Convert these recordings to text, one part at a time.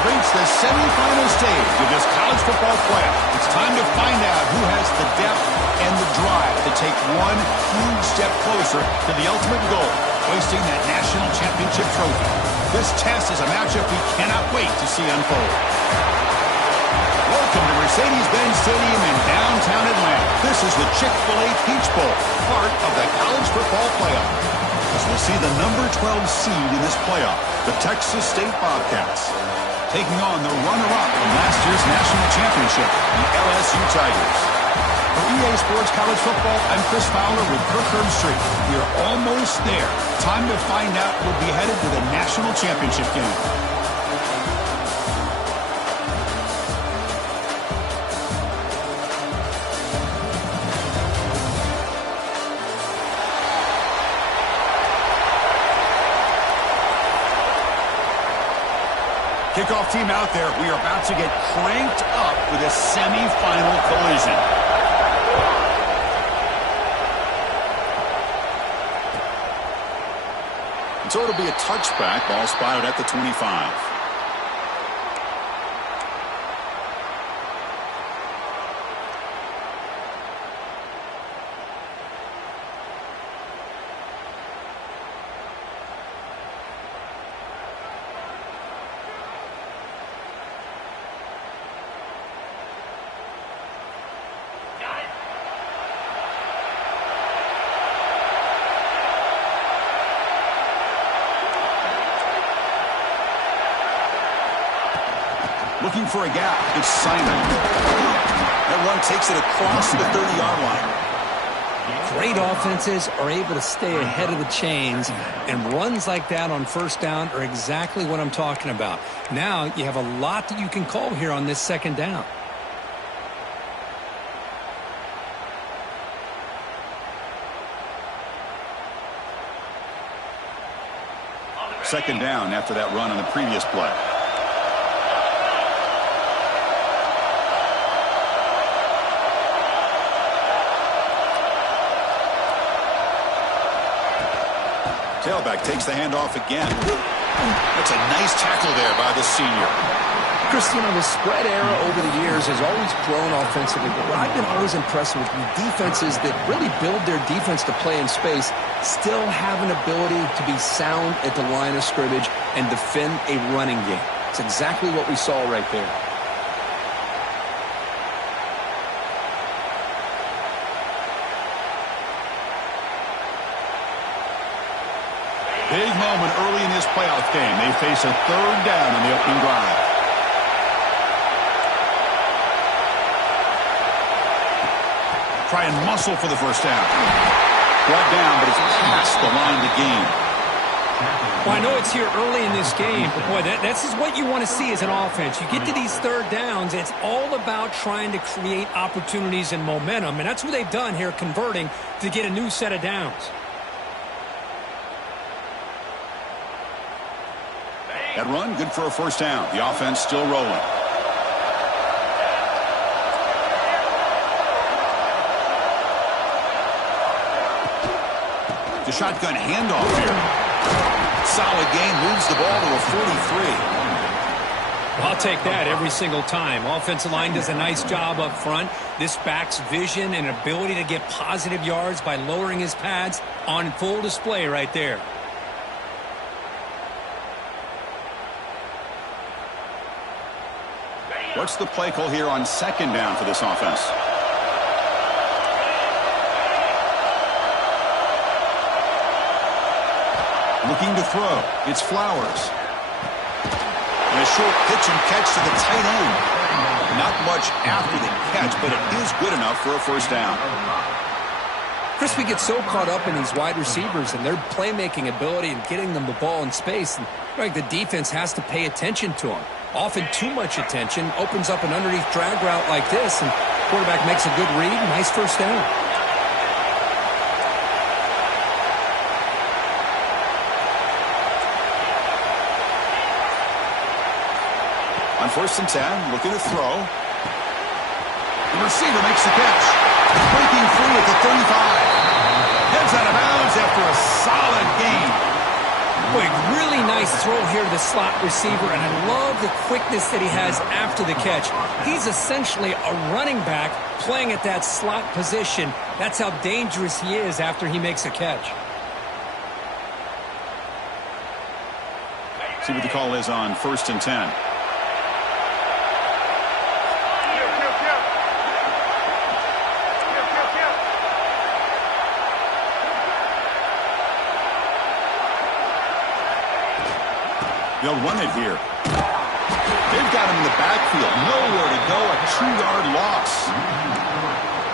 have reached the semifinal stage of this college football playoff. It's time to find out who has the depth and the drive to take one huge step closer to the ultimate goal, hoisting that national championship trophy. This test is a matchup we cannot wait to see unfold. Welcome to Mercedes-Benz Stadium in downtown Atlanta. This is the Chick-fil-A Peach Bowl, part of the college football playoff. As we'll see the number 12 seed in this playoff, the Texas State Bobcats, taking on the runner-up from last year's national championship, the LSU Tigers. For EA Sports College Football, I'm Chris Fowler with Kirk Herbstreit. We are almost there. Time to find out who'll be headed to the national championship game. Kickoff team out there. We are about to get cranked up with a semifinal collision. And so it'll be a touchback. Ball spotted at the 25. Looking for a gap. It's Simon. That run takes it across the 30-yard line. Great offenses are able to stay ahead of the chains, and runs like that on first down are exactly what I'm talking about. Now you have a lot that you can call here on this second down. Second down after that run on the previous play. Tailback takes the handoff again. That's a nice tackle there by the senior. Chris, you know, the spread era over the years has always grown offensively, but what I've been always impressed with defenses that really build their defense to play in space still have an ability to be sound at the line of scrimmage and defend a running game. It's exactly what we saw right there. Big moment early in this playoff game. They face a third down in the opening drive. Try and muscle for the first down. Brought down, but it's past the line to gain. Well, I know it's here early in this game, but boy, this is what you want to see as an offense. You get to these third downs, it's all about trying to create opportunities and momentum, and that's what they've done here, converting to get a new set of downs. That run, good for a first down. The offense still rolling. The shotgun handoff here. Solid gain, moves the ball to a 43. I'll take that every single time. Offensive line does a nice job up front. This back's vision and ability to get positive yards by lowering his pads on full display right there. What's the play call here on second down for this offense? Looking to throw. It's Flowers. And a short pitch and catch to the tight end. Not much after the catch, but it is good enough for a first down. Chris, we get so caught up in these wide receivers and their playmaking ability and getting them the ball in space. And like the defense has to pay attention to them. Often too much attention opens up an underneath drag route like this, and quarterback makes a good read. Nice first down. On 1st and 10, looking to throw. The receiver makes the catch. Breaking through at the 35. Heads out of bounds after a solid gain. Boy, really Really nice throw here to the slot receiver, and I love the quickness that he has after the catch. He's essentially a running back playing at that slot position. That's how dangerous he is after he makes a catch. See what the call is on 1st and 10. They'll run it here. They've got him in the backfield. Nowhere to go. A 2-yard loss.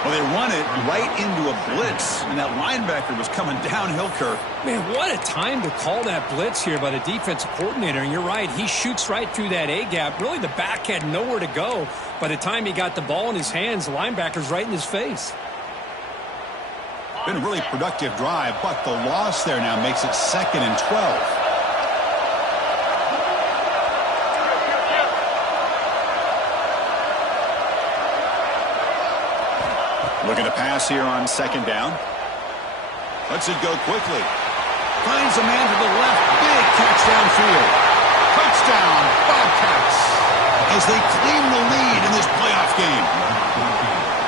Well, they run it right into a blitz, and that linebacker was coming downhill, Kirk. Man, what a time to call that blitz here by the defensive coordinator. And you're right, he shoots right through that A-gap. Really, the back had nowhere to go. By the time he got the ball in his hands, the linebacker's right in his face. Been a really productive drive, but the loss there now makes it 2nd and 12. Looking to pass here on 2nd down. Lets it go quickly. Finds a man to the left. Big catch downfield. Touchdown, Bobcats, as they claim the lead in this playoff game.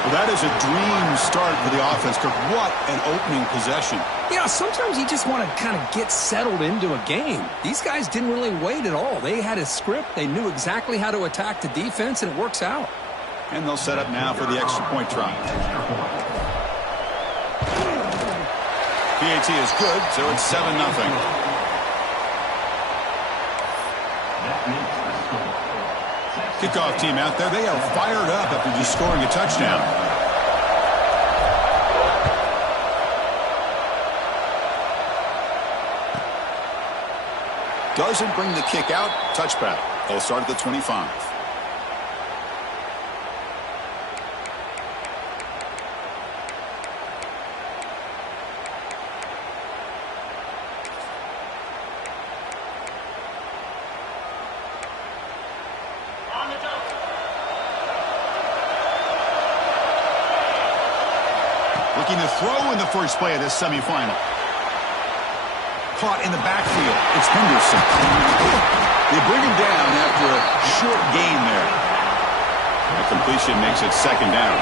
Well, that is a dream start for the offense, Kirk. What an opening possession. Yeah, sometimes you just want to kind of get settled into a game. These guys didn't really wait at all. They had a script. They knew exactly how to attack the defense, and it works out. And they'll set up now for the extra point try. PAT is good, so it's 7-0. Kickoff team out there. They are fired up after just scoring a touchdown. Doesn't bring the kick out. Touchback. They'll start at the 25. Looking to throw in the first play of this semifinal. Caught in the backfield. It's Henderson. They bring him down after a short gain there. The completion makes it 2nd down.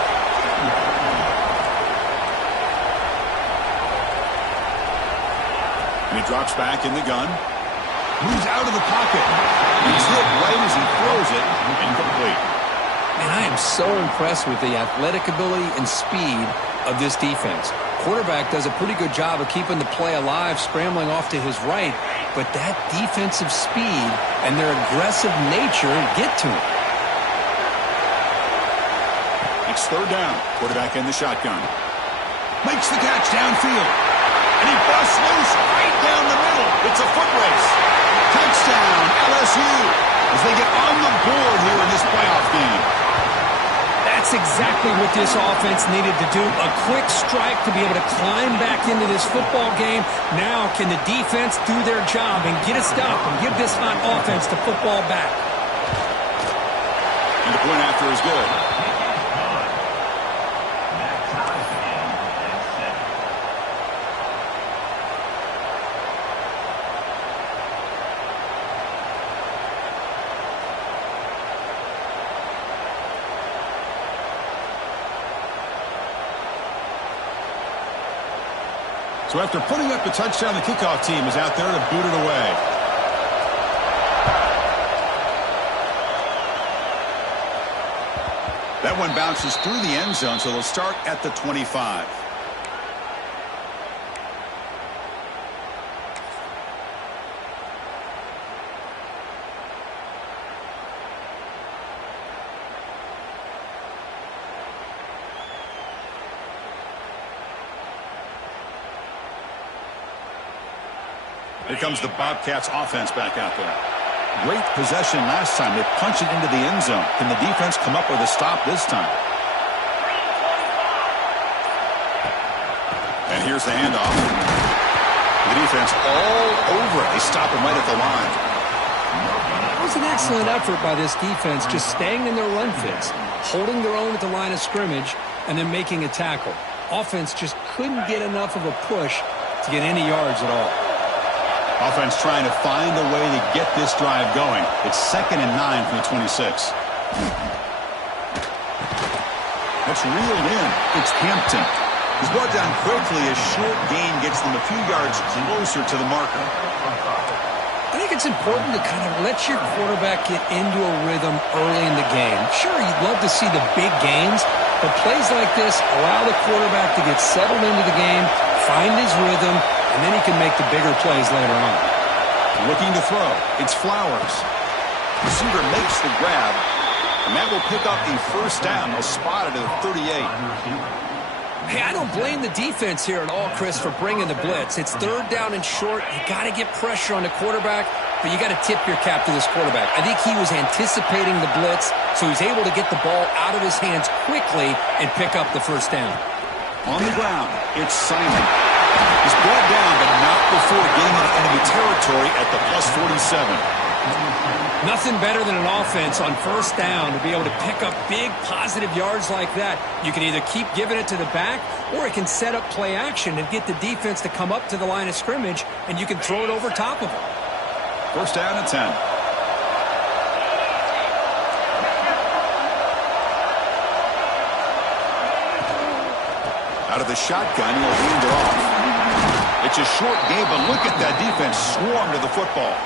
And he drops back in the gun. Moves out of the pocket. He's hit right as he throws it. Incomplete. And I am so impressed with the athletic ability and speed of this defense. Quarterback does a pretty good job of keeping the play alive, scrambling off to his right, but that defensive speed and their aggressive nature get to him. It's 3rd down. Quarterback in the shotgun. Makes the catch downfield. And he busts loose right down the middle. It's a foot race. Touchdown, LSU, as they get on the board here in this playoff game. That's exactly what this offense needed to do. A quick strike to be able to climb back into this football game. Now can the defense do their job and get a stop and give this hot offense the football back? And the point after is good. So after putting up the touchdown, the kickoff team is out there to boot it away. That one bounces through the end zone, so they'll start at the 25. Here comes the Bobcats offense back out there. Great possession last time. They punched it into the end zone. Can the defense come up with a stop this time? And here's the handoff. The defense all over it. They stop him right at the line. It was an excellent effort by this defense, just staying in their run fits, holding their own at the line of scrimmage, and then making a tackle. Offense just couldn't get enough of a push to get any yards at all. Offense trying to find a way to get this drive going. It's 2nd and 9 from the 26. That's reeled in. It's Hampton. He's brought down quickly. A short gain gets them a few yards closer to the marker. I think it's important to kind of let your quarterback get into a rhythm early in the game. Sure, you'd love to see the big gains, but plays like this allow the quarterback to get settled into the game, find his rhythm, and then he can make the bigger plays later on. Looking to throw. It's Flowers. Receiver makes the grab, and that will pick up a first down. They'll spot it at the 38. Hey, I don't blame the defense here at all, Chris, for bringing the blitz. It's 3rd down and short. You got to get pressure on the quarterback, but you got to tip your cap to this quarterback. I think he was anticipating the blitz, so he's able to get the ball out of his hands quickly and pick up the first down. On the ground, it's Simon. He's brought down, but not before getting into enemy territory at the +47. Nothing better than an offense on first down to be able to pick up big positive yards like that. You can either keep giving it to the back, or it can set up play action and get the defense to come up to the line of scrimmage, and you can throw it over top of them. First down at 10. Out of the shotgun, he'll hand it off. It's a short game, but look at that defense swarm to the football.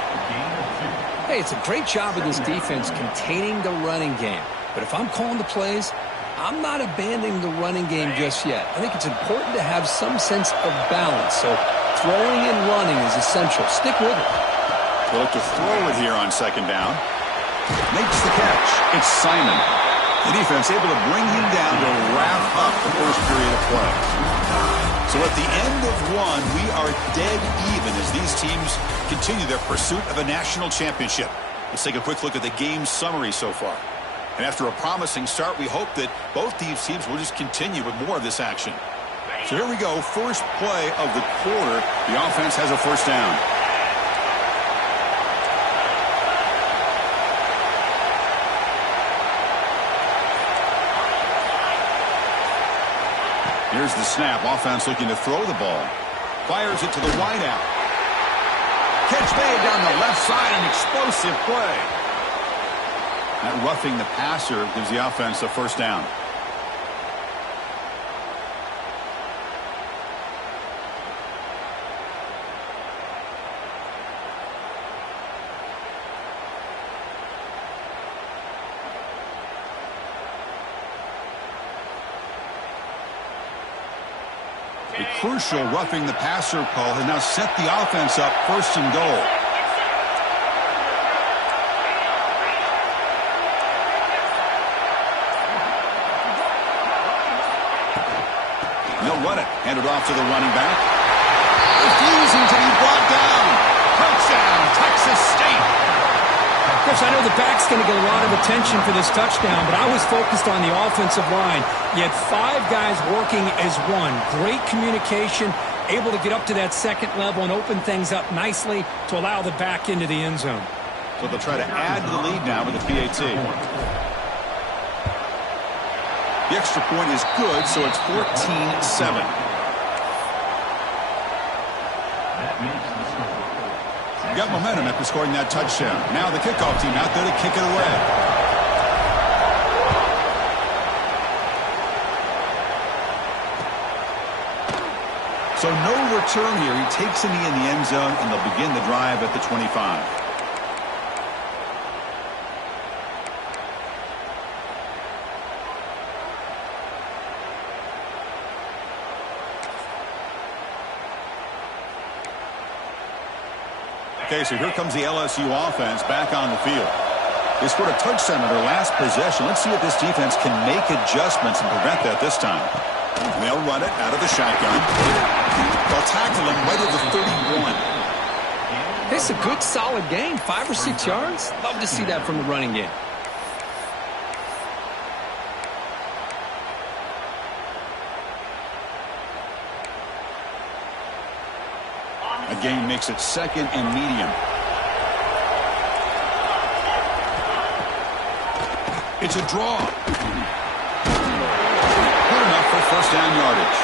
Hey, it's a great job of this defense containing the running game. But if I'm calling the plays, I'm not abandoning the running game just yet. I think it's important to have some sense of balance. So throwing and running is essential. Stick with it. They'll look to throw it here on 2nd down. Makes the catch. It's Simon. The defense able to bring him down to wrap up the first period of play. So at the end of one, we are dead even as these teams continue their pursuit of a national championship. Let's take a quick look at the game summary so far. And after a promising start, we hope that both these teams will just continue with more of this action. So here we go. First play of the quarter. The offense has a first down. Here's the snap. Offense looking to throw the ball. Fires it to the wideout. Catch made down the left side. An explosive play. That roughing the passer gives the offense a first down. A crucial roughing the passer call has now set the offense up 1st and goal. They'll run it. Hand it off to the running back. Refusing to be brought down. Touchdown, Texas State. Chris, I know the back's going to get a lot of attention for this touchdown, but I was focused on the offensive line. You had 5 guys working as one. Great communication, able to get up to that 2nd level and open things up nicely to allow the back into the end zone. So they'll try to add to the lead now with the PAT. The extra point is good, so it's 14-7. Got momentum after scoring that touchdown. Now the kickoff team out there to kick it away. So no return here. He takes in the end zone, and they'll begin the drive at the 25. Okay, so here comes the LSU offense back on the field. They scored a touchdown on their last possession. Let's see if this defense can make adjustments and prevent that this time. And they'll run it out of the shotgun. They'll tackle him right at the 31. It's a good, solid game. 5 or 6 yards. Love to see that from the running game. A gain makes it 2nd and medium. It's a draw. Good enough for first down yardage.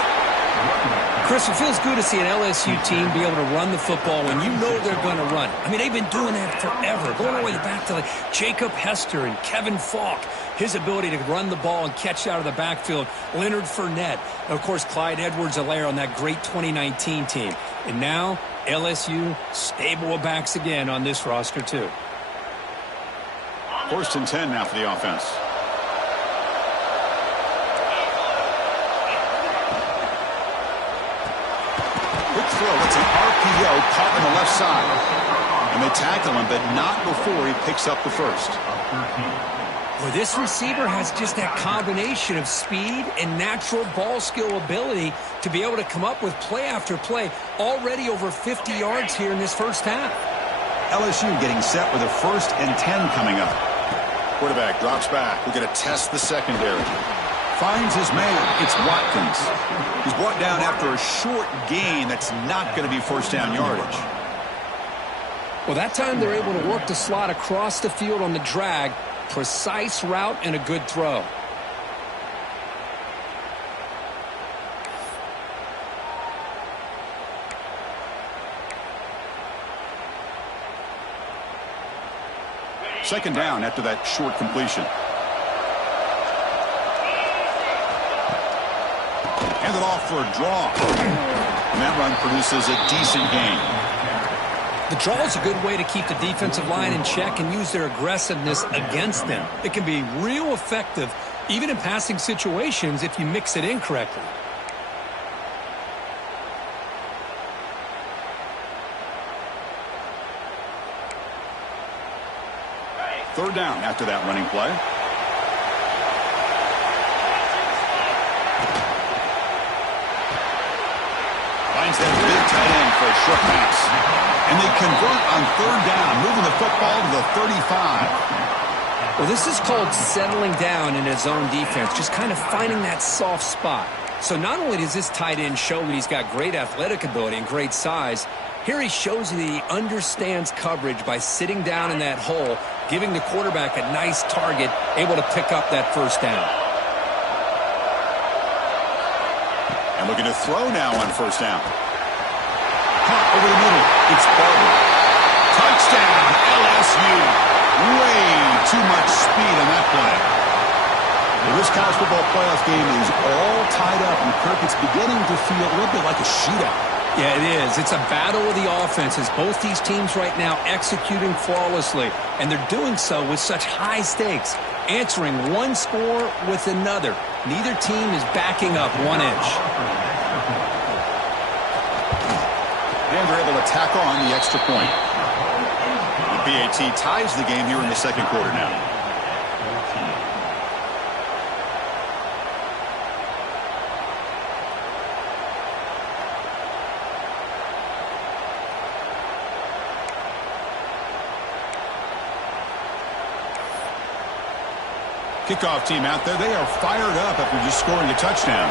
Chris, it feels good to see an LSU team be able to run the football when you know they're going to run it. I mean, they've been doing that forever, going all the way back to like Jacob Hester and Kevin Falk. His ability to run the ball and catch out of the backfield, Leonard Fournette, and of course Clyde Edwards-Helaire on that great 2019 team. And now LSU stable of backs again on this roster too. 1st and 10 now for the offense. Throw. It's an RPO caught on the left side. And they tackle him, but not before he picks up the first. Well, this receiver has just that combination of speed and natural ball skill ability to be able to come up with play after play, already over 50 yards here in this first half. LSU getting set with a 1st and 10 coming up. Quarterback drops back. We're going to test the secondary. Finds his man. It's Watkins. He's brought down after a short gain that's not going to be 1st down yardage. Well, that time they're able to work the slot across the field on the drag. Precise route and a good throw. Second down after that short completion. Handed off for a draw. And that run produces a decent gain. The draw is a good way to keep the defensive line in check and use their aggressiveness against them. It can be real effective, even in passing situations, if you mix it in correctly. Third down after that running play. Finds that big tight end for a short pass. And they convert on 3rd down, moving the football to the 35. Well, this is called settling down in his own defense, just kind of finding that soft spot. So not only does this tight end show that he's got great athletic ability and great size, here he shows that he understands coverage by sitting down in that hole, giving the quarterback a nice target, able to pick up that 1st down. And looking to throw now on 1st down. Caught over the middle. It's Barber. Touchdown, LSU. Way too much speed on that play. Well, this college football playoff game is all tied up, and Kirk, it's beginning to feel a little bit like a shootout. Yeah, it is. It's a battle of the offenses. Both these teams right now executing flawlessly, and they're doing so with such high stakes, answering one score with another. Neither team is backing up 1 inch. And they're able to tack on the extra point. The PAT ties the game here in the 2nd quarter now. Kickoff team out there. They are fired up after just scoring a touchdown.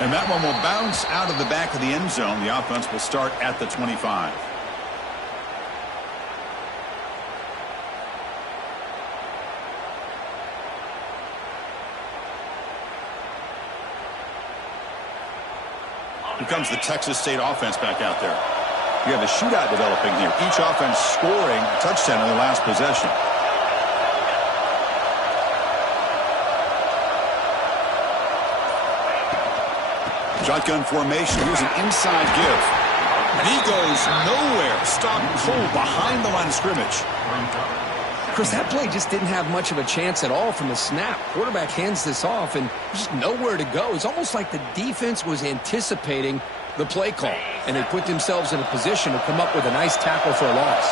And that one will bounce out of the back of the end zone. The offense will start at the 25. Here comes the Texas State offense back out there. You have a shootout developing here. Each offense scoring a touchdown in the last possession. Shotgun formation. Here's an inside give. And he goes nowhere. Stopped cold behind the line of scrimmage. Chris, that play just didn't have much of a chance at all from the snap. Quarterback hands this off, and there's just nowhere to go. It's almost like the defense was anticipating the play call, and they put themselves in a position to come up with a nice tackle for a loss.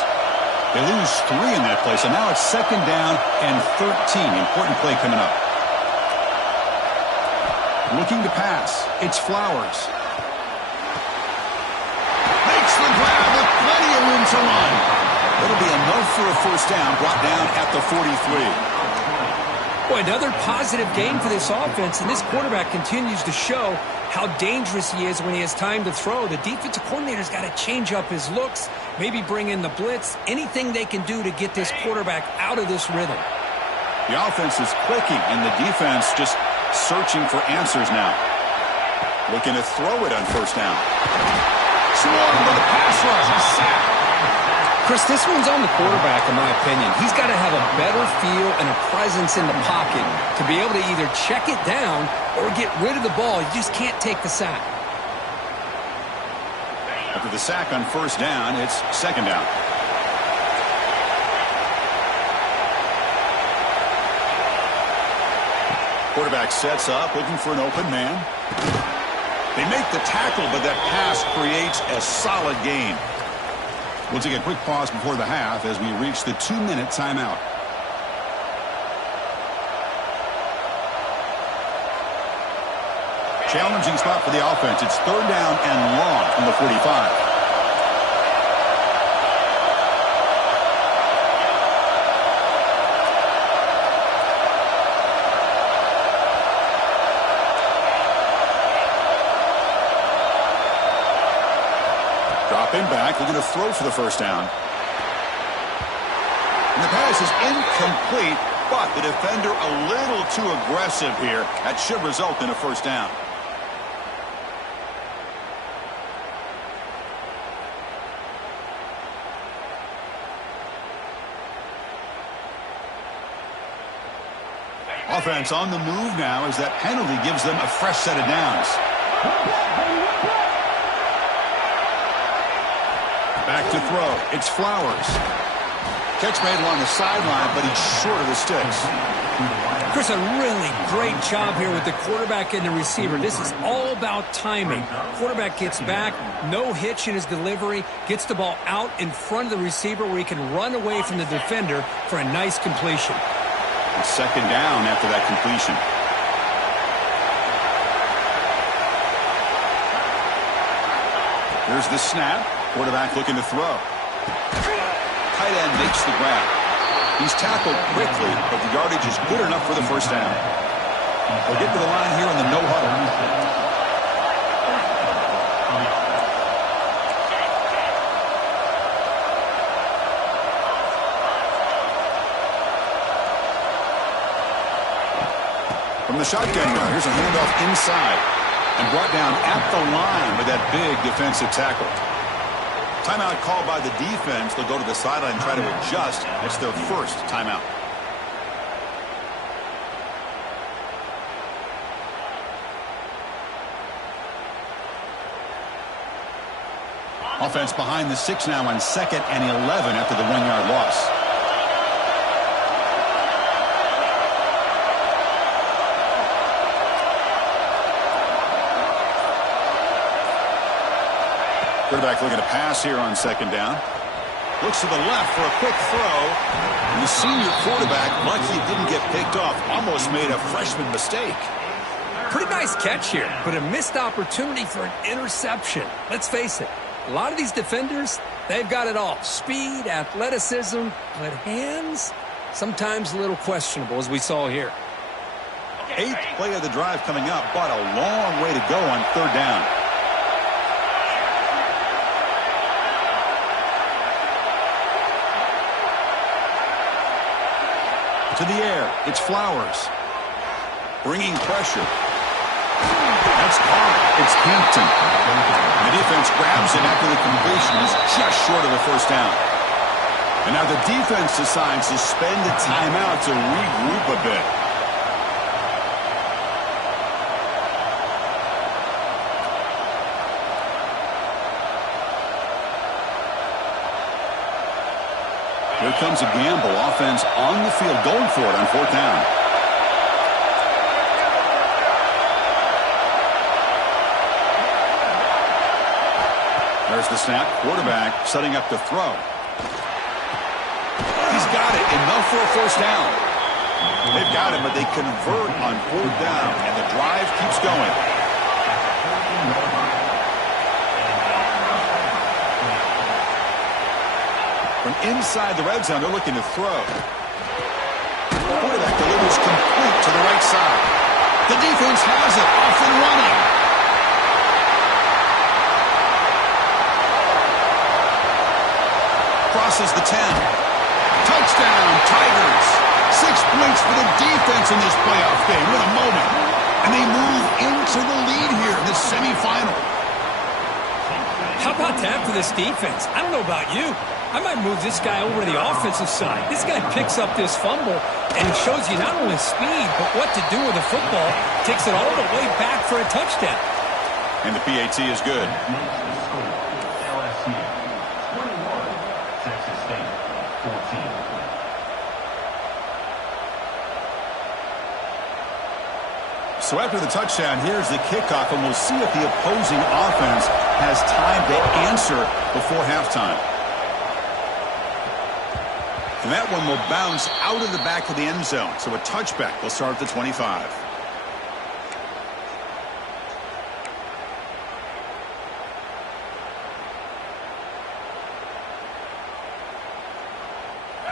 They lose 3 in that play, so now it's 2nd down and 13. Important play coming up. Looking to pass. It's Flowers. Makes the grab with plenty of room to run. It'll be enough for a 1st down, brought down at the 43. Boy, another positive game for this offense, and this quarterback continues to show how dangerous he is when he has time to throw. The defensive coordinator's got to change up his looks, maybe bring in the blitz, anything they can do to get this quarterback out of this rhythm. The offense is clicking, and the defense just searching for answers now. Looking to throw it on first down. Swarmed with a pass rush. A sack. Chris, this one's on the quarterback, in my opinion. He's got to have a better feel and a presence in the pocket to be able to either check it down or get rid of the ball. You just can't take the sack. After the sack on first down, it's second down. Quarterback sets up, looking for an open man. They make the tackle, but that pass creates a solid gain. We'll take a quick pause before the half as we reach the 2-minute timeout. Challenging spot for the offense. It's third down and long from the 45. Dropping back, looking to throw for the first down. And the pass is incomplete, but the defender a little too aggressive here. That should result in a first down. Offense on the move now as that penalty gives them a fresh set of downs. Back to throw. It's Flowers. Catch made along the sideline, but he's short of the sticks. Chris, a really great job here with the quarterback and the receiver. This is all about timing. Quarterback gets back, no hitch in his delivery, gets the ball out in front of the receiver where he can run away from the defender for a nice completion. It's second down after that completion. Here's the snap. Quarterback looking to throw. Tight end makes the grab. He's tackled quickly, but the yardage is good enough for the first down. They'll get to the line here in the no huddle. From the shotgun now, here's a handoff inside. And brought down at the line with that big defensive tackle. Timeout called by the defense. They'll go to the sideline and try to adjust. It's their first timeout. Offense behind the 6 now on 2nd and 11 after the 1-yard loss. Quarterback looking to pass here on 2nd down. Looks to the left for a quick throw. And the senior quarterback, lucky he didn't get picked off, almost made a freshman mistake. Pretty nice catch here, but a missed opportunity for an interception. Let's face it, a lot of these defenders, they've got it all. Speed, athleticism, but hands, sometimes a little questionable, as we saw here. 8th play of the drive coming up, but a long way to go on 3rd down. To the air, it's Flowers. Bringing pressure. That's caught. It's Hampton. The defense grabs it after the completion. Is just short of a first down. And now the defense decides to spend a timeout to regroup a bit. Here comes a gamble. Offense on the field going for it on 4th down. There's the snap. Quarterback setting up to throw. He's got it. Enough for a first down. They've got it, but they convert on 4th down, and the drive keeps going. From inside the red zone, they're looking to throw. Quarterback delivers complete to the right side. The defense has it, off and running. Crosses the 10. Touchdown, Tigers. 6 points for the defense in this playoff game. What a moment. And they move into the lead here in the semifinal. How about that for this defense? I don't know about you. I might move this guy over to the offensive side. This guy picks up this fumble and shows you not only speed, but what to do with the football. Takes it all the way back for a touchdown. And the PAT is good. LSU 21, Texas State 14. So after the touchdown, here's the kickoff, and we'll see if the opposing offense has time to answer before halftime. And that one will bounce out of the back of the end zone. So a touchback will start at the 25.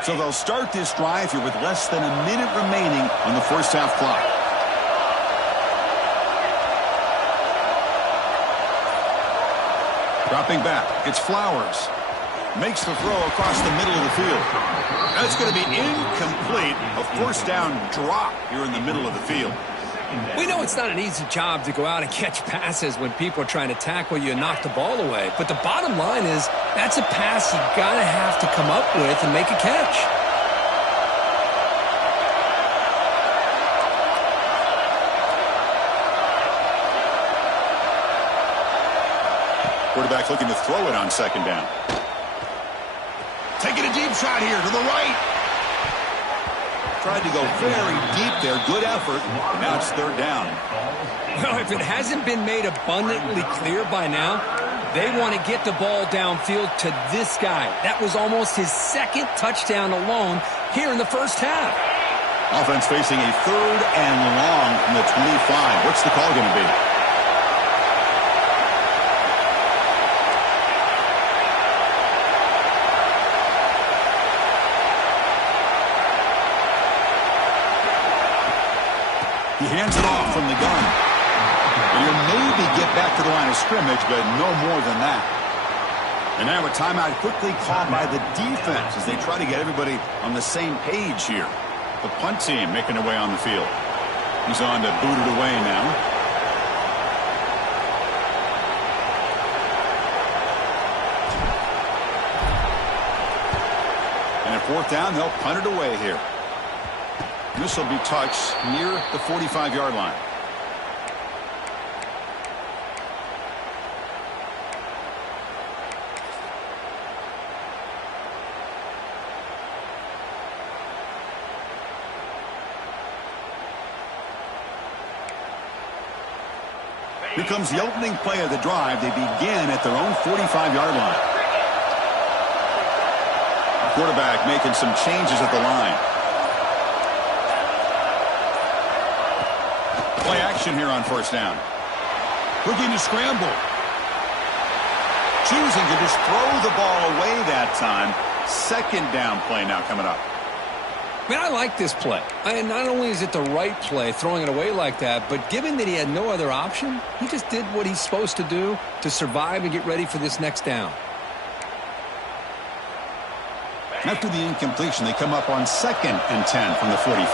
So they'll start this drive here with less than a minute remaining on the first half clock. Dropping back, it's Flowers. Makes the throw across the middle of the field. That's going to be incomplete. A first down drop here in the middle of the field. We know it's not an easy job to go out and catch passes when people are trying to tackle you and knock the ball away. But the bottom line is that's a pass you got to have to come up with and make a catch. Quarterback looking to throw it on second down. Taking a deep shot here to the right. Tried to go very deep there. Good effort. Now it's third down. Well, if it hasn't been made abundantly clear by now, they want to get the ball downfield to this guy. That was almost his second touchdown alone here in the first half. Offense facing a third and long from the 25. What's the call going to be? He hands it off from the gun. And he'll maybe get back to the line of scrimmage, but no more than that. And now a timeout quickly called by the defense as they try to get everybody on the same page here. The punt team making their way on the field. He's on to boot it away now. And at fourth down, they'll punt it away here. This will be touched near the 45-yard line. Here comes the opening play of the drive. They begin at their own 45-yard line. Quarterback making some changes at the line. Play action here on first down. Looking to scramble. Choosing to just throw the ball away that time. Second down play now coming up. Man, I like this play. And not only is it the right play, throwing it away like that, but given that he had no other option, he just did what he's supposed to do to survive and get ready for this next down. After the incompletion, they come up on 2nd and 10 from the 45.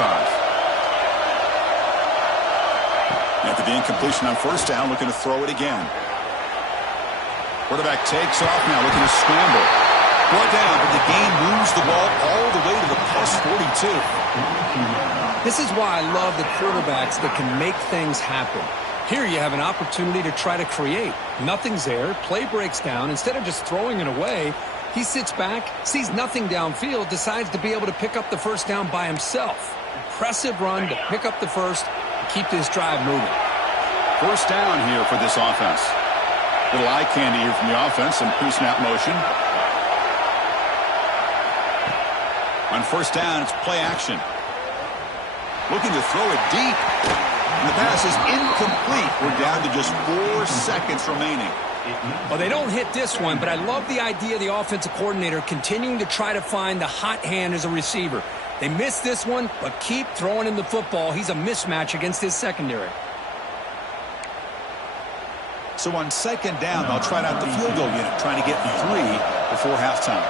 After the incompletion on first down, looking to throw it again. Quarterback takes off now, looking to scramble. Brought down, but the game moves the ball all the way to the plus 42. This is why I love the quarterbacks that can make things happen. Here you have an opportunity to try to create. Nothing's there. Play breaks down. Instead of just throwing it away, he sits back, sees nothing downfield, decides to be able to pick up the first down by himself. Impressive run to pick up the first and keep this drive moving. First down here for this offense. Little eye candy here from the offense, some pre-snap motion. On first down, it's play action. Looking to throw it deep. And the pass is incomplete. We're down to just 4 seconds remaining. Well, they don't hit this one, but I love the idea of the offensive coordinator continuing to try to find the hot hand as a receiver. They missed this one, but keep throwing him the football. He's a mismatch against his secondary. So on second down, they'll try out the field goal unit, trying to get 3 before halftime.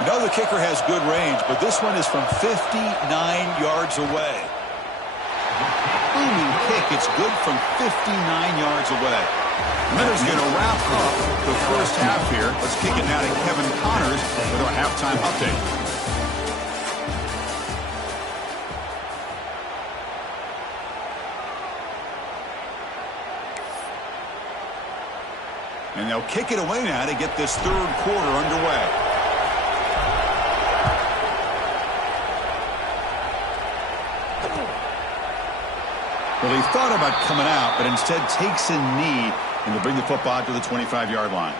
You know the kicker has good range, but this one is from 59 yards away. Booming kick. It's good from 59 yards away. Miller's going to wrap up the first half here. Let's kick it now to Kevin Connors with our halftime update. And they'll kick it away now to get this third quarter underway. Well, he thought about coming out, but instead takes a knee and will bring the football to the 25-yard line.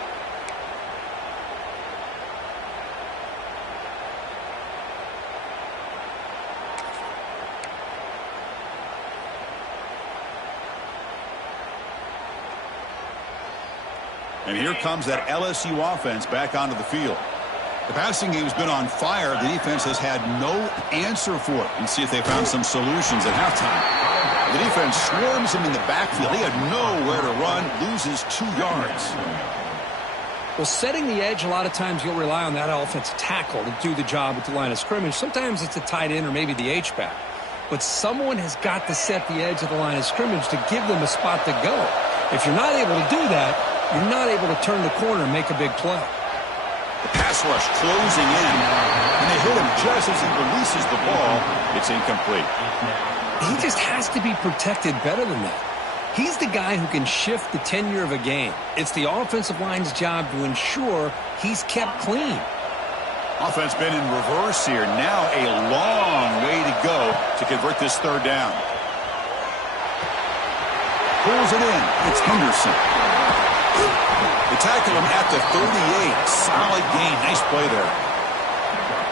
And here comes that LSU offense back onto the field. The passing game's been on fire. The defense has had no answer for it. And see if they found some solutions at halftime. The defense swarms him in the backfield. He had nowhere to run, loses 2 yards. Well, setting the edge, a lot of times you'll rely on that offensive tackle to do the job at the line of scrimmage. Sometimes it's a tight end or maybe the H-back. But someone has got to set the edge of the line of scrimmage to give them a spot to go. If you're not able to do that, you're not able to turn the corner and make a big play. The pass rush closing in. And they hit him just as he releases the ball. It's incomplete. He just has to be protected better than that. He's the guy who can shift the tenure of a game. It's the offensive line's job to ensure he's kept clean. Offense been in reverse here. Now a long way to go to convert this third down. Pulls it in. It's Henderson. They tackle him at the 38. Solid gain. Nice play there.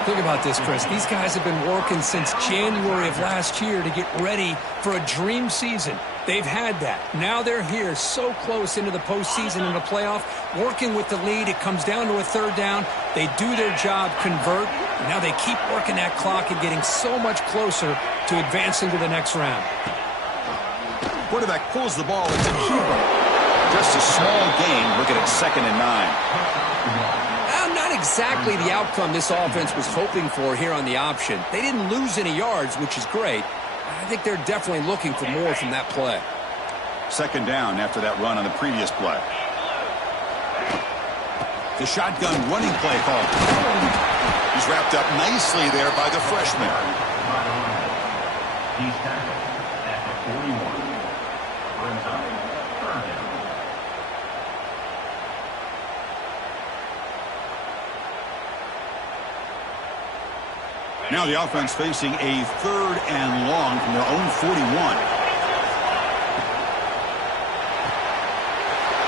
Think about this, Chris. These guys have been working since January of last year to get ready for a dream season. They've had that. Now they're here so close into the postseason and the playoff, working with the lead. It comes down to a third down. They do their job, convert, and now they keep working that clock and getting so much closer to advancing to the next round. Quarterback pulls the ball into Cuba. Just a small gain. Look at it, 2nd and 9. Not exactly the outcome this offense was hoping for here on the option. They didn't lose any yards, which is great. I think they're definitely looking for more from that play. 2nd down after that run on the previous play. The shotgun running play call. He's wrapped up nicely there by the freshman. He's tackled at the 41. Brings up third down. Now the offense facing a 3rd and long from their own 41.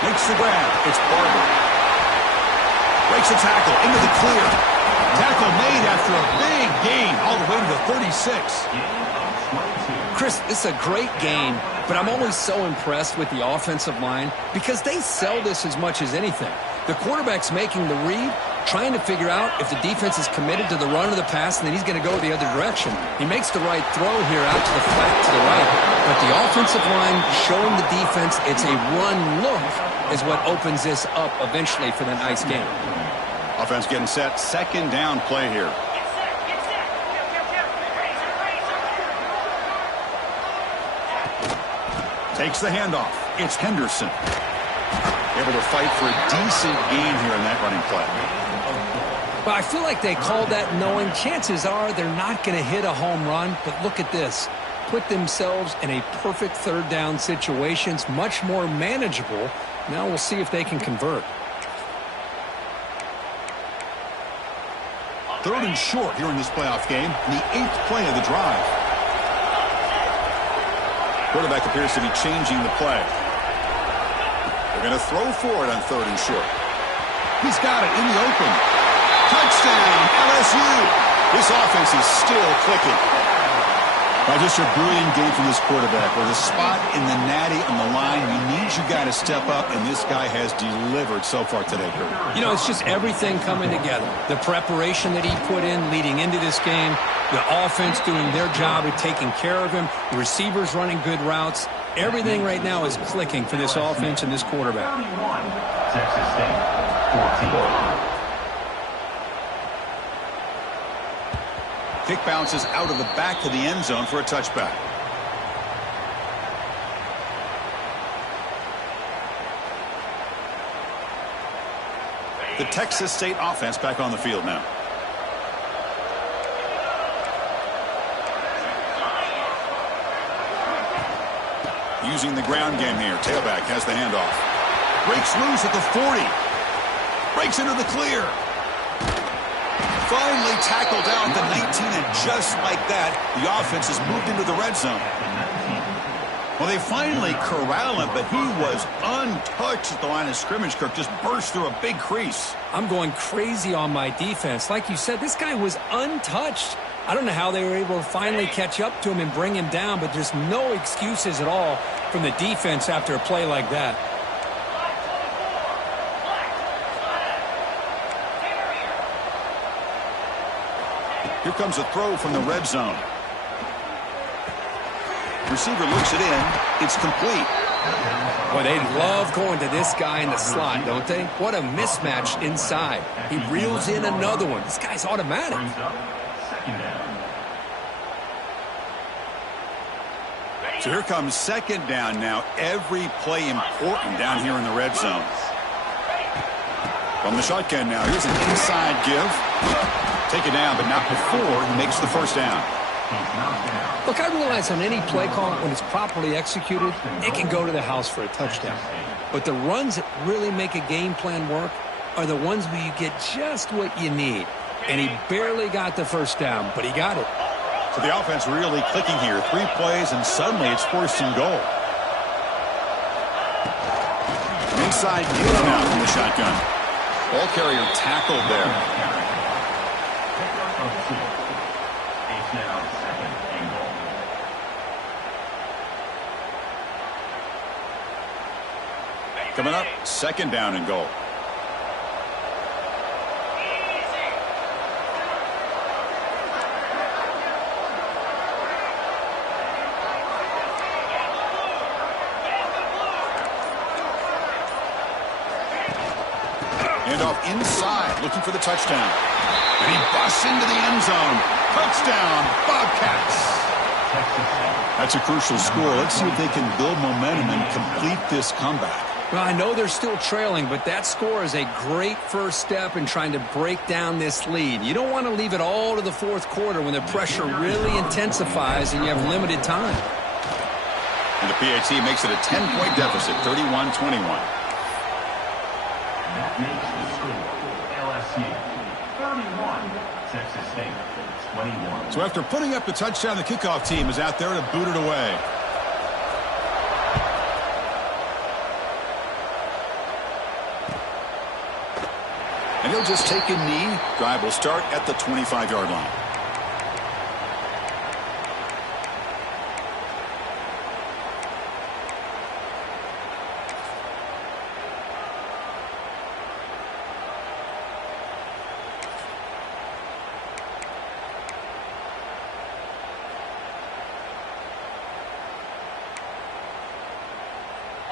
Makes the grab. It's Barber. Breaks a tackle into the clear. Tackle made after a big gain all the way to the 36. Chris, this is a great game, but I'm always so impressed with the offensive line because they sell this as much as anything. The quarterback's making the read, trying to figure out if the defense is committed to the run or the pass, and then he's going to go the other direction. He makes the right throw here out to the flat to the right, but the offensive line showing the defense it's a run look is what opens this up eventually for the nice game. Offense getting set. 2nd down play here. Takes the handoff. It's Henderson. Able to fight for a decent gain here in that running play. But I feel like they called that knowing chances are they're not going to hit a home run. But look at this. Put themselves in a perfect 3rd down situation. It's much more manageable. Now we'll see if they can convert. 3rd and short here in this playoff game. The 8th play of the drive. Quarterback appears to be changing the play. They're going to throw for it on 3rd and short. He's got it in the open. Touchdown, LSU. This offense is still clicking. Just a brilliant game from this quarterback. With a spot in the natty on the line, you need your guy to step up, and this guy has delivered so far today, Kurt. You know, it's just everything coming together. The preparation that he put in leading into this game, the offense doing their job of taking care of him, the receivers running good routes. Everything right now is clicking for this offense and this quarterback. Texas State, 14. Kick bounces out of the back of the end zone for a touchback. The Texas State offense back on the field now. Using the ground game here. Tailback has the handoff. Breaks loose at the 40. Breaks into the clear. Finally tackled down at the 19, and just like that, the offense has moved into the red zone. Well, they finally corral him, but he was untouched at the line of scrimmage. Kirk just burst through a big crease. I'm going crazy on my defense. Like you said, this guy was untouched. I don't know how they were able to finally catch up to him and bring him down, but there's no excuses at all from the defense after a play like that. Here comes a throw from the red zone. Receiver looks it in. It's complete. Boy, they love going to this guy in the slot, don't they? What a mismatch inside. He reels in another one. This guy's automatic. So here comes second down now. Every play important down here in the red zone. From the shotgun now. Here's an inside give. Take it down, but not before he makes the first down. Look, I realize on any play call, when it's properly executed, it can go to the house for a touchdown. But the runs that really make a game plan work are the ones where you get just what you need. And he barely got the first down, but he got it. So the offense really clicking here. 3 plays, and suddenly it's first and goal. Inside give now from the shotgun. Ball carrier tackled there. Coming up, second down and goal. Handoff inside, looking for the touchdown. And he busts into the end zone. Touchdown, Bobcats. That's a crucial score. Let's see if they can build momentum and complete this comeback. Well, I know they're still trailing, but that score is a great first step in trying to break down this lead. You don't want to leave it all to the fourth quarter when the pressure really intensifies and you have limited time. And the PAT makes it a 10-point deficit, 31-21. That makes the score LSU 31, Texas State 21. So after putting up the touchdown, the kickoff team is out there to boot it away. And he'll just take a knee. Drive will start at the 25-yard line.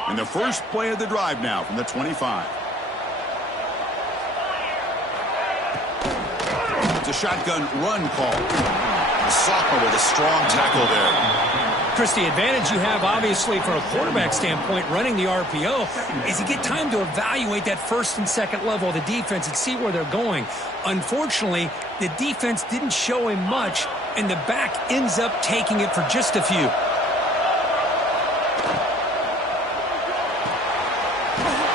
And the first play of the drive now from the 25. It's a shotgun run call. The sophomore with a strong tackle there. Chris, the advantage you have, obviously, from a quarterback standpoint, running the RPO, is you get time to evaluate that first and second level of the defense and see where they're going. Unfortunately, the defense didn't show him much, and the back ends up taking it for just a few.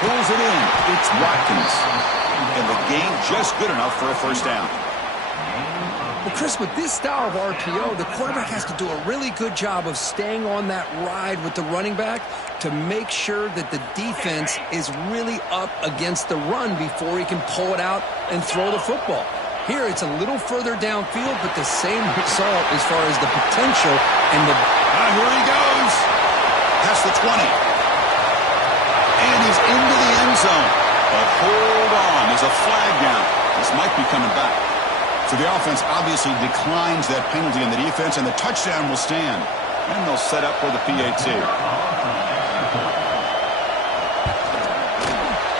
Pulls it in. It's Watkins. And the gain just good enough for a first down. Well, Chris, with this style of RPO, the quarterback has to do a really good job of staying on that ride with the running back to make sure that the defense is really up against the run before he can pull it out and throw the football. Here, it's a little further downfield, but the same result as far as the potential and the... Here he goes. That's the 20. And he's into the end zone. But hold on. There's a flag down. This might be coming back. So the offense obviously declines that penalty on the defense, and the touchdown will stand. And they'll set up for the PAT.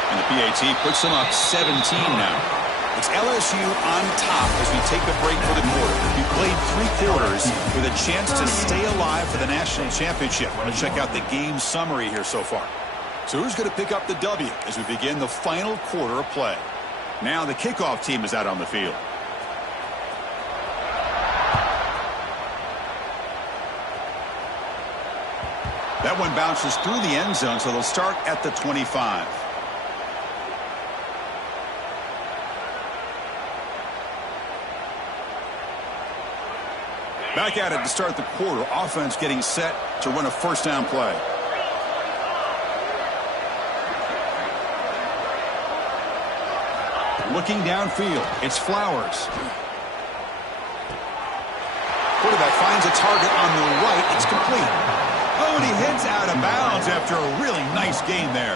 And the PAT puts them up 17 now. It's LSU on top as we take a break for the quarter. We played 3 quarters with a chance to stay alive for the national championship. Let's check out the game summary here so far. So who's going to pick up the W as we begin the final quarter of play? Now the kickoff team is out on the field. That one bounces through the end zone, so they'll start at the 25. Back at it to start the quarter. Offense getting set to run a first down play. Looking downfield, it's Flowers. Quarterback finds a target on the right. It's complete. Oh, and he hits out of bounds after a really nice game there.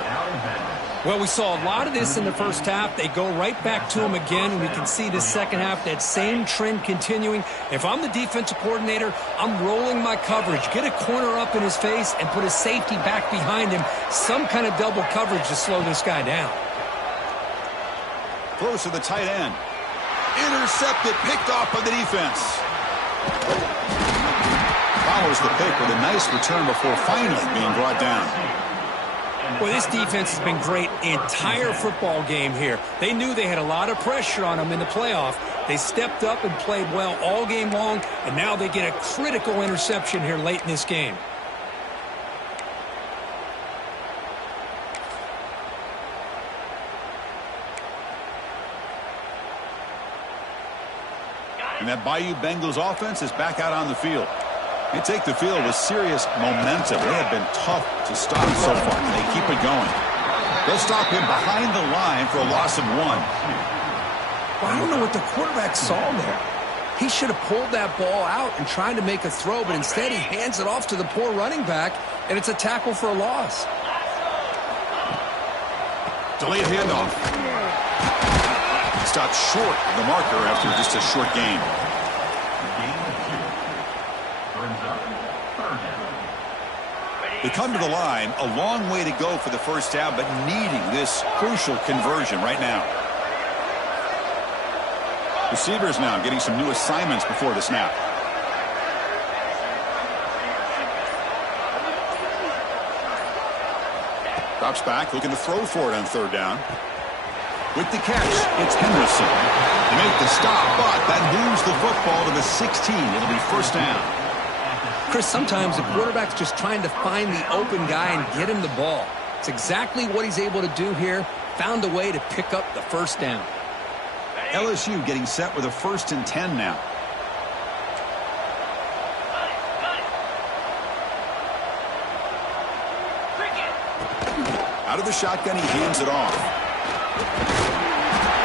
Well, we saw a lot of this in the first half. They go right back to him again, and we can see the second half, that same trend continuing. If I'm the defensive coordinator, I'm rolling my coverage. Get a corner up in his face and put a safety back behind him. Some kind of double coverage to slow this guy down. Throws to the tight end. Intercepted, picked off by the defense. Follows the pick with a nice return before finally being brought down. Well, this defense has been great the entire football game here. They knew they had a lot of pressure on them in the playoff. They stepped up and played well all game long, and now they get a critical interception here late in this game. And that Bayou Bengals offense is back out on the field. They take the field with serious momentum. They have been tough to stop so far, and they keep it going. They'll stop him behind the line for a loss of 1. Well, I don't know what the quarterback saw there. He should have pulled that ball out and tried to make a throw, but instead he hands it off to the poor running back, and it's a tackle for a loss. Delayed handoff. Stopped short of the marker after just a short game. They come to the line, a long way to go for the first down, but needing this crucial conversion right now. Receivers now getting some new assignments before the snap. Drops back, looking to throw for it on third down. With the catch, it's Henderson. They make the stop, but that moves the football to the 16. It'll be first down. Chris, sometimes the quarterback's just trying to find the open guy and get him the ball. It's exactly what he's able to do here. Found a way to pick up the first down. LSU getting set with a 1st and 10 now. Out of the shotgun, he hands it off.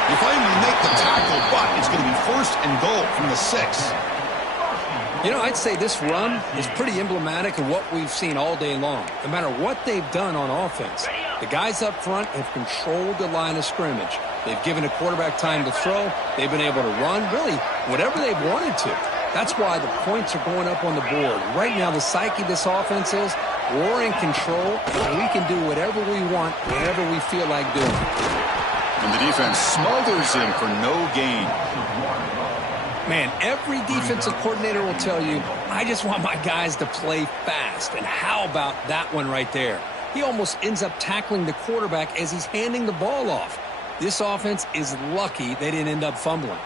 They finally make the tackle, but it's going to be 1st and goal from the 6. You know, I'd say this run is pretty emblematic of what we've seen all day long. No matter what they've done on offense, the guys up front have controlled the line of scrimmage. They've given a quarterback time to throw. They've been able to run, really, whatever they've wanted to. That's why the points are going up on the board. Right now, the psyche of this offense is we're in control, and we can do whatever we want, whenever we feel like doing it. And the defense smothers him for no gain. Man, every defensive coordinator will tell you, I just want my guys to play fast. And how about that one right there? He almost ends up tackling the quarterback as he's handing the ball off. This offense is lucky they didn't end up fumbling.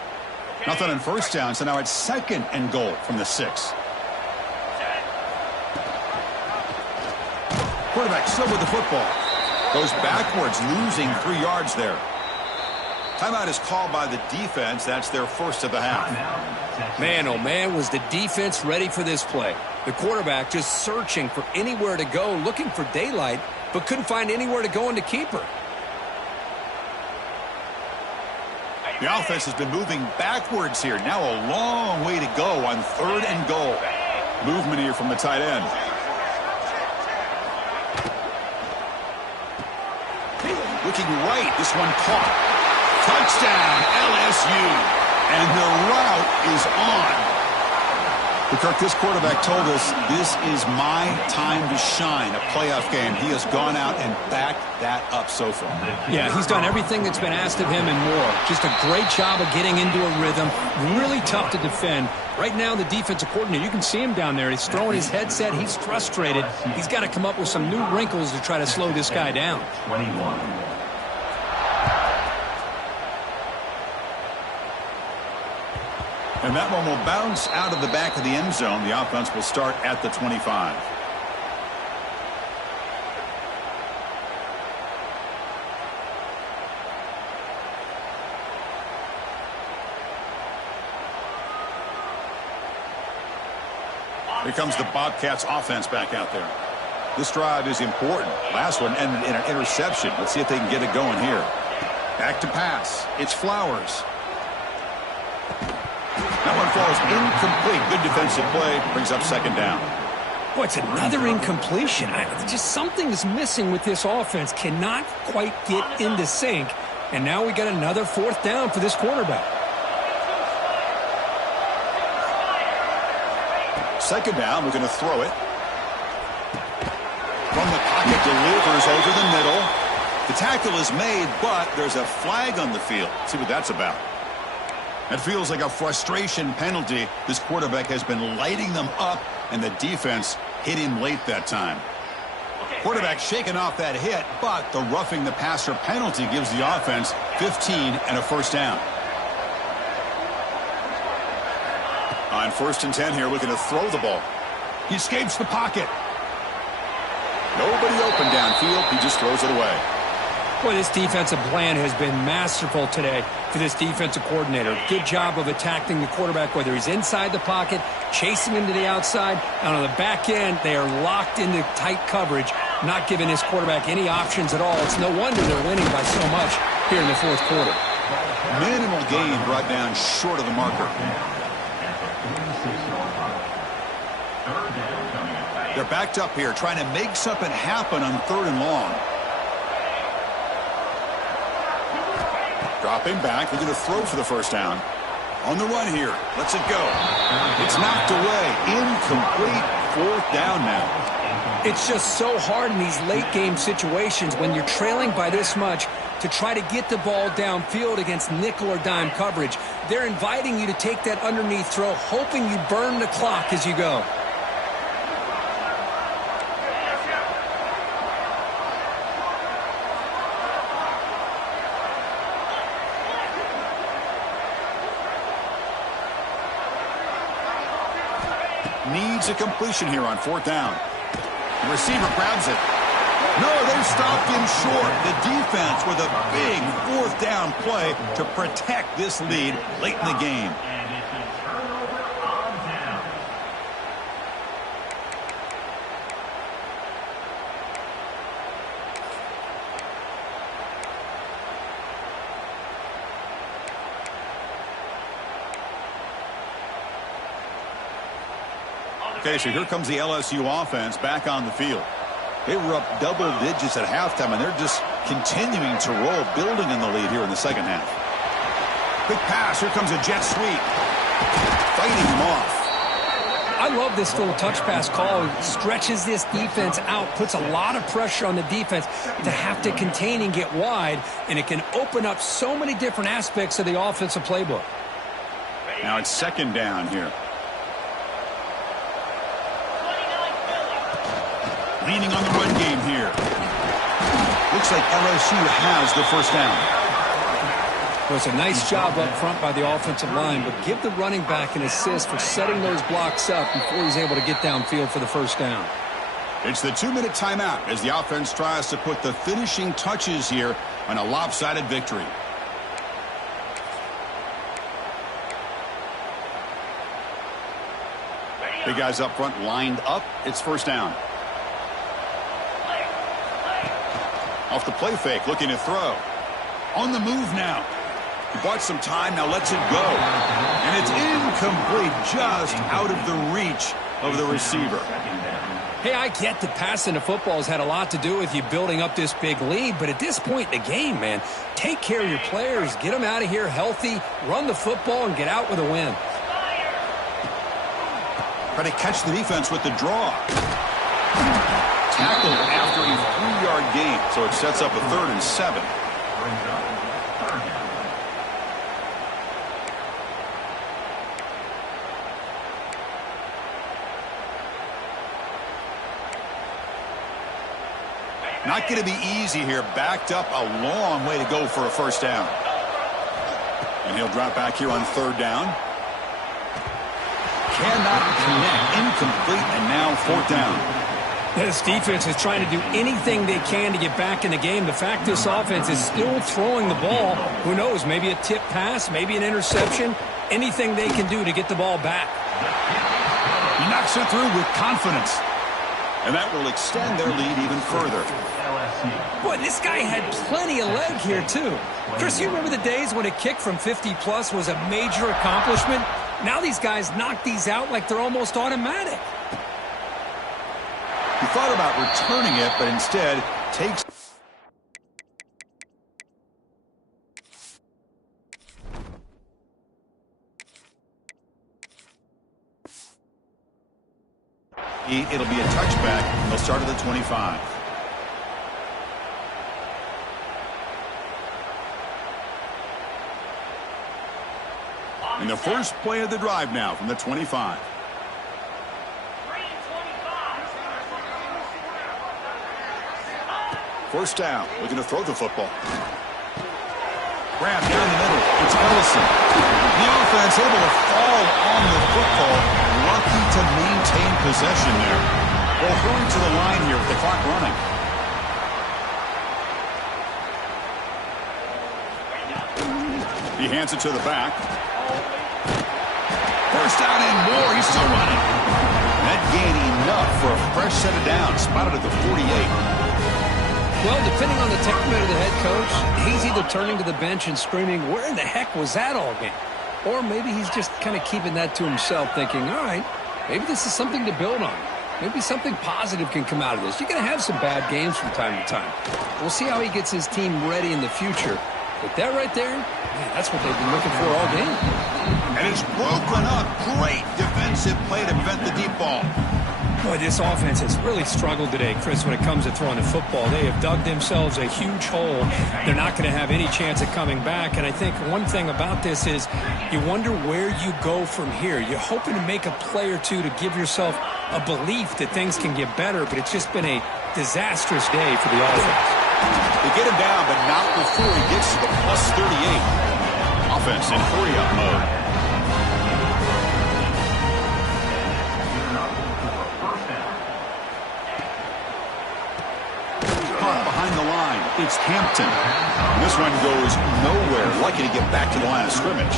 Nothing on first down, so now it's 2nd and goal from the 6. Quarterback still with the football. Goes backwards, losing 3 yards there. Timeout is called by the defense. That's their first of the half. Man, oh man, was the defense ready for this play. The quarterback just searching for anywhere to go, looking for daylight, but couldn't find anywhere to go in the keeper. The offense has been moving backwards here. Now a long way to go on 3rd and goal. Movement here from the tight end. Looking right, this one caught. Touchdown, LSU. And the route is on. But Kirk, this quarterback told us this is my time to shine, a playoff game. He has gone out and backed that up so far. Yeah, he's done everything that's been asked of him and more. Just a great job of getting into a rhythm. Really tough to defend. Right now, the defensive coordinator, you can see him down there. He's throwing his headset. He's frustrated. He's got to come up with some new wrinkles to try to slow this guy down. 21. And that one will bounce out of the back of the end zone. The offense will start at the 25. Here comes the Bobcats offense back out there. This drive is important. Last one ended in an interception. Let's see if they can get it going here. Back to pass. It's Flowers. That one falls incomplete. Good defensive play. Brings up second down. Boy, it's another incompletion. Just something is missing with this offense. Cannot quite get into sync. And now we got another fourth down for this quarterback. Second down. We're going to throw it. From the pocket, delivers over the middle. The tackle is made, but there's a flag on the field. Let's see what that's about. It feels like a frustration penalty. This quarterback has been lighting them up, and the defense hit him late that time. Quarterback shaking off that hit, but the roughing the passer penalty gives the offense 15 and a first down. On 1st and 10 here, looking to throw the ball. He escapes the pocket. Nobody open downfield. He just throws it away. Boy, this defensive plan has been masterful today for this defensive coordinator. Good job of attacking the quarterback, whether he's inside the pocket, chasing him to the outside, and on the back end, they are locked into tight coverage, not giving his quarterback any options at all. It's no wonder they're winning by so much here in the fourth quarter. Minimal gain brought down short of the marker. They're backed up here, trying to make something happen on 3rd and long. Dropping back, looking to throw for the first down. On the run here, lets it go. It's knocked away, incomplete, 4th down now. It's just so hard in these late game situations when you're trailing by this much to try to get the ball downfield against nickel or dime coverage. They're inviting you to take that underneath throw, hoping you burn the clock as you go. Needs a completion here on 4th down. The receiver grabs it. No, they stopped him short. The defense with a big 4th down play to protect this lead late in the game. And it's a turnover on down. Okay, so here comes the LSU offense back on the field. They were up double digits at halftime, and they're just continuing to roll, building in the lead here in the second half. Quick pass. Here comes a jet sweep. Fighting him off. I love this little touch pass call. It stretches this defense out, puts a lot of pressure on the defense to have to contain and get wide, and it can open up so many different aspects of the offensive playbook. Now it's second down here. Leaning on the run game here. Looks like LSU has the first down. Well, it's a nice job up front by the offensive line, but give the running back an assist for setting those blocks up before he's able to get downfield for the first down. It's the 2-minute timeout as the offense tries to put the finishing touches here on a lopsided victory. Big guys up front lined up. It's first down. Off the play fake, looking to throw. On the move now. He bought some time, now lets it go. And it's incomplete, just out of the reach of the receiver. Hey, I get that passing the football has had a lot to do with you building up this big lead, but at this point in the game, man, take care of your players, get them out of here healthy, run the football, and get out with a win. Try to catch the defense with the draw. Tackled after a 3-yard gain, so it sets up a 3rd and 7. Brings up third down. Not going to be easy here. Backed up a long way to go for a first down. And he'll drop back here on 3rd down. Cannot connect. Incomplete, and now 4th down. This defense is trying to do anything they can to get back in the game. The fact this offense is still throwing the ball, who knows, maybe a tip pass, maybe an interception, anything they can do to get the ball back. He knocks it through with confidence. And that will extend their lead even further. LSU. Boy, this guy had plenty of leg here, too. Chris, you remember the days when a kick from 50-plus was a major accomplishment? Now these guys knock these out like they're almost automatic. He thought about returning it, but instead takes... It'll be a touchback. They'll start at the 25. And the first play of the drive now from the 25. First down, looking to throw the football. Grab down the middle. It's Ellison. The offense able to fall on the football. Lucky to maintain possession there. We'll hurry to the line here with the clock running. He hands it to the back. First down and more. He's still running. That gain enough for a fresh set of downs. Spotted at the 48. Well, depending on the temperament of the head coach, he's either turning to the bench and screaming, where in the heck was that all game? Or maybe he's just kind of keeping that to himself, thinking, all right, maybe this is something to build on. Maybe something positive can come out of this. You're going to have some bad games from time to time. We'll see how he gets his team ready in the future. But that right there, man, that's what they've been looking for all game. And it's broken up. Great defensive play to prevent the deep ball. Boy, this offense has really struggled today, Chris, when it comes to throwing the football. They have dug themselves a huge hole. They're not going to have any chance of coming back. And I think one thing about this is you wonder where you go from here. You're hoping to make a play or two to give yourself a belief that things can get better, but it's just been a disastrous day for the offense. They get him down, but not before he gets to the plus 38. Offense in hurry-up mode. Behind the line, it's Hampton. And this one goes nowhere. Lucky to get back to the line of scrimmage.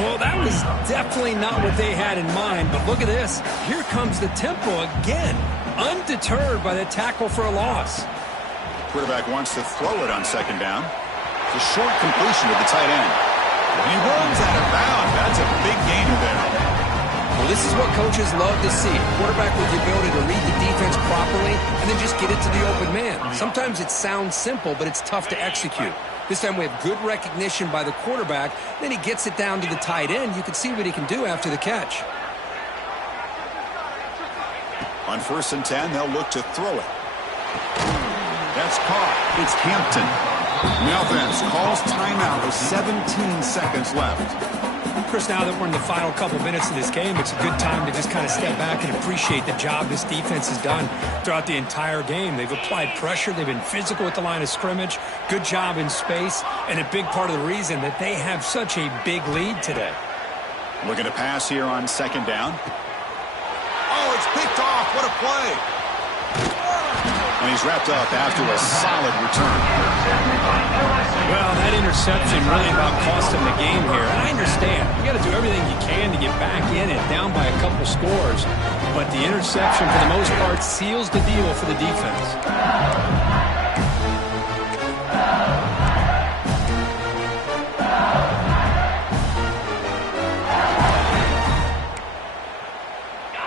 Well, that was definitely not what they had in mind, but look at this. Here comes the tempo again, undeterred by the tackle for a loss. Quarterback wants to throw it on 2nd down. It's a short completion to the tight end. And he runs out of bounds. That's a big gainer there. Well, this is what coaches love to see. A quarterback with the ability to read the defense properly and then just get it to the open man. Sometimes it sounds simple, but it's tough to execute. This time we have good recognition by the quarterback. Then he gets it down to the tight end. You can see what he can do after the catch. On 1st and 10, they'll look to throw it. That's caught. It's Hampton. The offense calls timeout with 17 seconds left. Chris, now that we're in the final couple minutes of this game, it's a good time to just kind of step back and appreciate the job this defense has done throughout the entire game. They've applied pressure. They've been physical at the line of scrimmage. Good job in space. And a big part of the reason that they have such a big lead today. Looking to pass here on 2nd down. Oh, it's picked off. What a play. And he's wrapped up after a solid return. Well, that interception really about cost him the game here. And I understand. You got to do everything you can to get back in and down by a couple scores. But the interception, for the most part, seals the deal for the defense.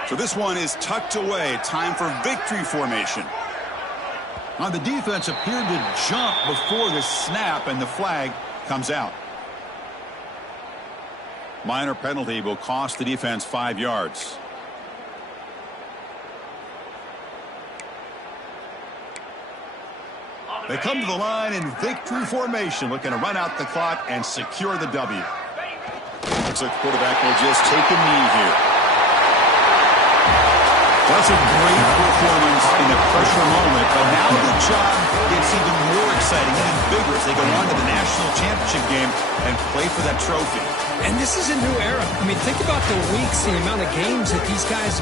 So this one is tucked away. Time for victory formation. Now the defense appeared to jump before the snap, and the flag comes out. Minor penalty will cost the defense 5 yards. They come to the line in victory formation, looking to run out the clock and secure the W. Looks like the quarterback will just take a knee here. That's a great performance in a pressure moment, but now the job gets even more exciting, even bigger as they go on to the national championship game and play for that trophy. And this is a new era. I mean, think about the weeks, the amount of games that these guys have been